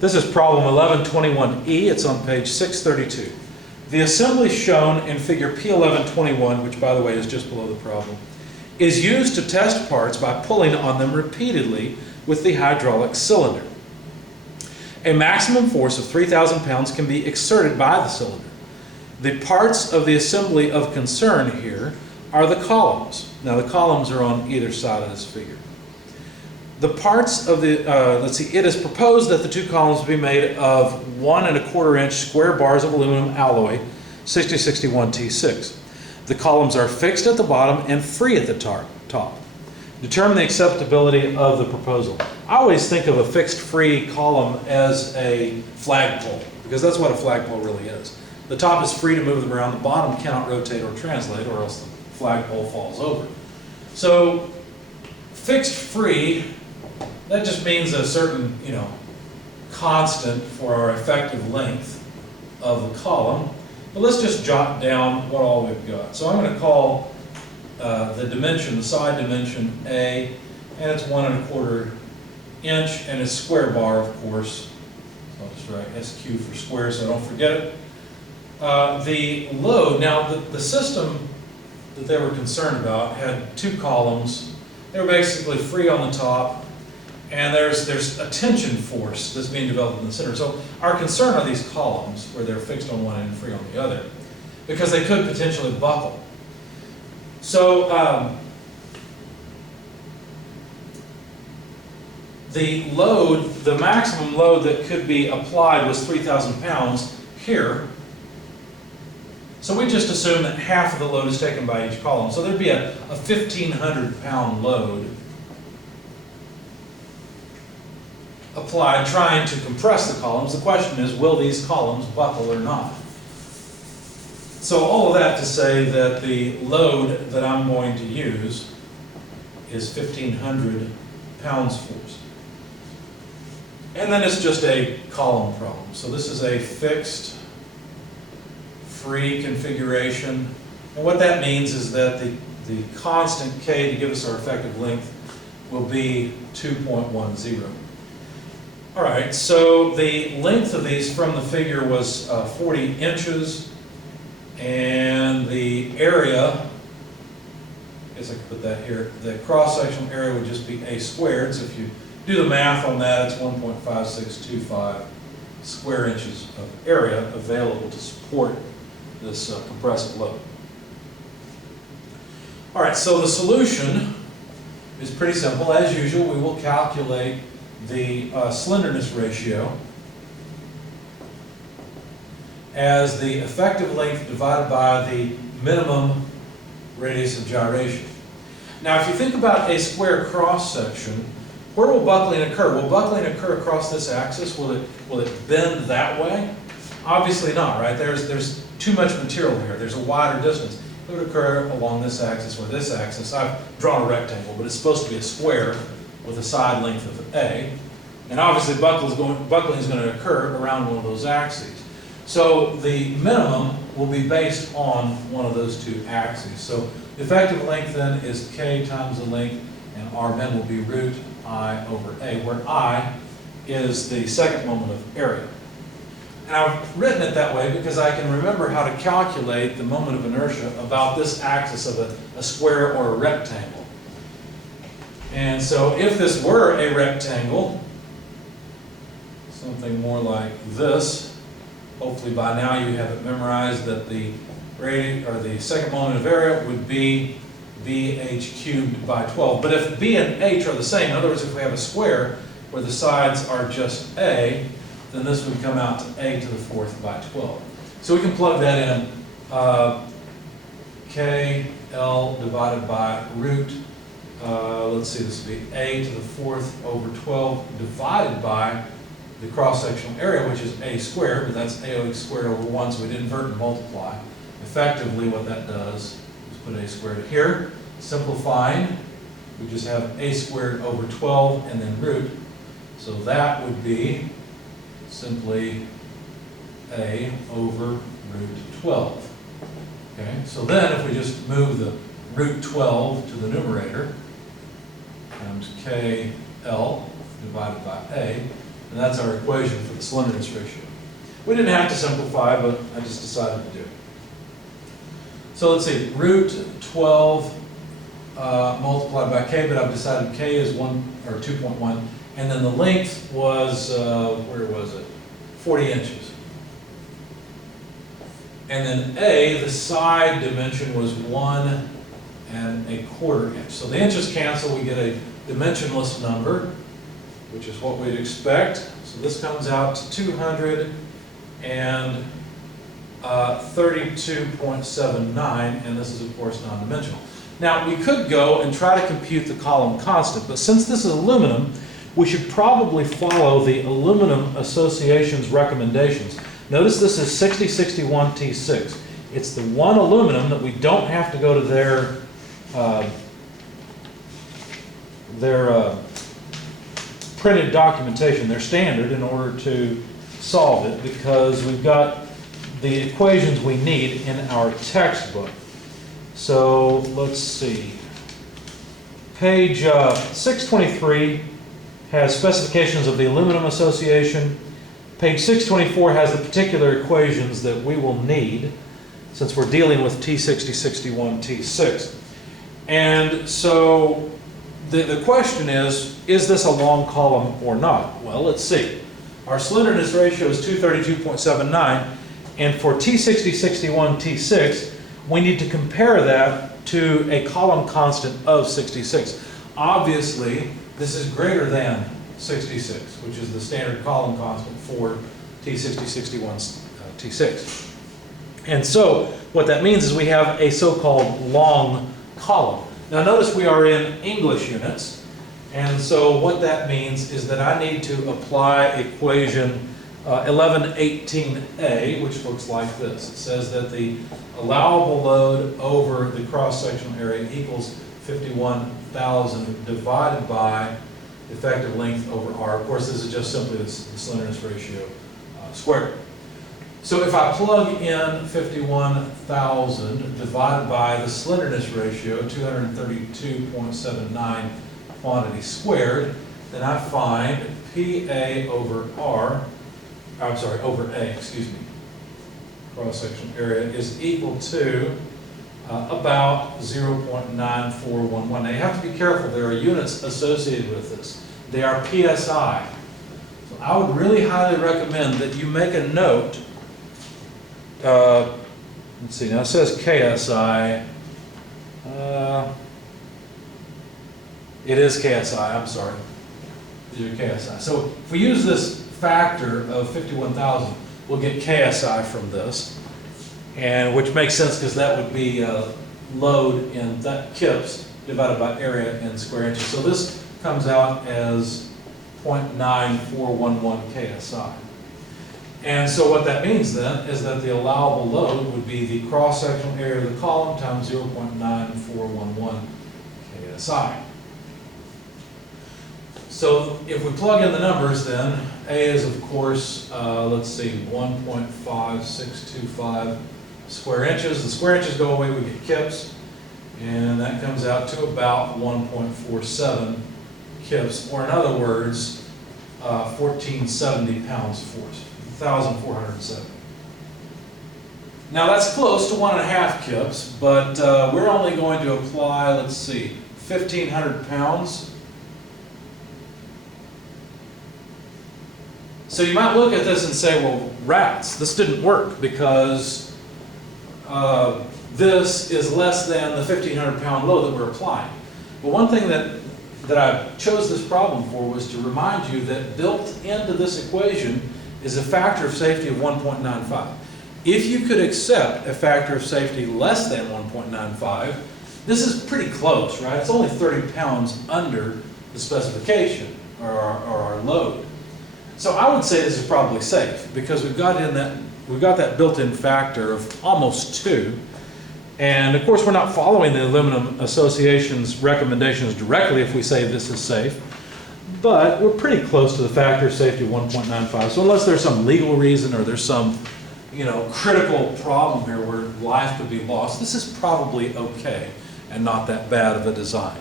This is problem 1121E. It's on page 632. The assembly shown in figure P1121, which by the way is just below the problem, is used to test parts by pulling on them repeatedly with the hydraulic cylinder. A maximum force of 3,000 pounds can be exerted by the cylinder. The parts of the assembly of concern here are the columns. Now the columns are on either side of this figure. The parts of the, it is proposed that the two columns be made of 1 1/4 inch square bars of aluminum alloy, 6061 T6. The columns are fixed at the bottom and free at the top. Determine the acceptability of the proposal. I always think of a fixed free column as a flagpole, because that's what a flagpole really is. The top is free to move them around, the bottom cannot rotate or translate, or else the flagpole falls over. So, fixed free, that just means a certain, constant for our effective length of the column. But let's just jot down what all we've got. So I'm going to call the dimension, the side dimension A, and it's 1 1/4 inch, and it's square bar, of course. So I'll just write SQ for square so I don't forget it. The load, now the system that they were concerned about had two columns. They were basically free on the top, and there's a tension force that's being developed in the center. So our concern are these columns, where they're fixed on one end and free on the other, because they could potentially buckle. So the load, the maximum load that could be applied was 3,000 pounds here. So we just assume that half of the load is taken by each column. So there'd be a 1,500 pound load applied trying to compress the columns. The question is, will these columns buckle or not? So all of that to say that the load that I'm going to use is 1,500 pounds force. And then it's just a column problem. So this is a fixed free configuration. And what that means is that the constant K to give us our effective length will be 2.10. All right, so the length of these from the figure was 40 inches, and the area, I guess I could put that here, the cross-sectional area would just be A squared. So if you do the math on that, it's 1.5625 square inches of area available to support this compressive load. All right, so the solution is pretty simple. As usual, we will calculate the slenderness ratio as the effective length divided by the minimum radius of gyration. Now, if you think about a square cross-section, where will buckling occur? Will buckling occur across this axis? Will it bend that way? Obviously not, right? There's too much material here. There's a wider distance. It would occur along this axis or this axis. I've drawn a rectangle, but it's supposed to be a square with a side length of A. And obviously buckling is going to occur around one of those axes. So the minimum will be based on one of those two axes. So the effective length then is K times the length, and R min will be root I over A, where I is the second moment of area. And I've written it that way because I can remember how to calculate the moment of inertia about this axis of a square or a rectangle. And so if this were a rectangle, something more like this, hopefully by now you have it memorized that the second moment of area would be BH cubed by 12. But if B and H are the same, in other words, if we have a square where the sides are just A, then this would come out to A to the fourth by 12. So we can plug that in, KL divided by root, let's see, this would be A to the fourth over 12 divided by the cross-sectional area, which is A squared, but that's AOH squared over 1, so we'd invert and multiply. Effectively, what that does is put A squared here. Simplifying, we just have A squared over 12 and then root. So that would be simply A over root 12. Okay, so then if we just move the root 12 to the numerator, times KL divided by A, And that's our equation for the slenderness ratio. We didn't have to simplify, but I just decided to do it. So let's see, root 12 multiplied by k, but I've decided k is 1 or 2.1, and then the length was, where was it? 40 inches. And then a, the side dimension was 1 1/4 inch. So the inches cancel, we get a dimensionless number, which is what we'd expect. So this comes out to 232.79, and this is of course non-dimensional. Now we could go and try to compute the column constant, but since this is aluminum, we should probably follow the Aluminum Association's recommendations. Notice this is 6061 T6. It's the one aluminum that we don't have to go to their printed documentation, their standard, in order to solve it, because we've got the equations we need in our textbook. So let's see. Page 623 has specifications of the Aluminum Association. Page 624 has the particular equations that we will need since we're dealing with T60, 61, T6. And so the question is this a long column or not? Well, let's see. Our slenderness ratio is 232.79, and for T60, 61, T6, we need to compare that to a column constant of 66. Obviously, this is greater than 66, which is the standard column constant for T60, 61, T6. And so what that means is we have a so-called long column. Now notice we are in English units, and so what that means is that I need to apply equation 1118A, which looks like this. It says that the allowable load over the cross-sectional area equals 51,000 divided by effective length over R. Of course, this is just simply the slenderness ratio squared. So if I plug in 51,000 divided by the slenderness ratio, 232.79 quantity squared, then I find PA over R, over A, cross-sectional area, is equal to about 0.9411. Now you have to be careful, there are units associated with this. They are PSI. So I would really highly recommend that you make a note. Let's see, now it says KSI. It is KSI, I'm sorry. These are KSI. So if we use this factor of 51,000, we'll get KSI from this, and which makes sense because that would be load in that kips divided by area in square inches. So this comes out as 0.9411 KSI. And so what that means then is that the allowable load would be the cross-sectional area of the column times 0.9411 KSI. So if we plug in the numbers then, A is of course, let's see, 1.5625 square inches. The square inches go away, we get kips, and that comes out to about 1.47 kips, or in other words, 1,470 pounds force, 1,470. Now that's close to 1.5 kips, but we're only going to apply, let's see, 1,500 pounds. So you might look at this and say, well, rats, this didn't work because this is less than the 1,500 pound load that we're applying. But one thing that I chose this problem for was to remind you that built into this equation is a factor of safety of 1.95. If you could accept a factor of safety less than 1.95, this is pretty close, right? It's only 30 pounds under the specification or our load. So I would say this is probably safe because we've got that built-in factor of almost 2. And of course we're not following the Aluminum Association's recommendations directly if we say this is safe, but we're pretty close to the factor of safety of 1.95. So unless there's some legal reason or there's some, critical problem here where life could be lost, this is probably okay and not that bad of a design.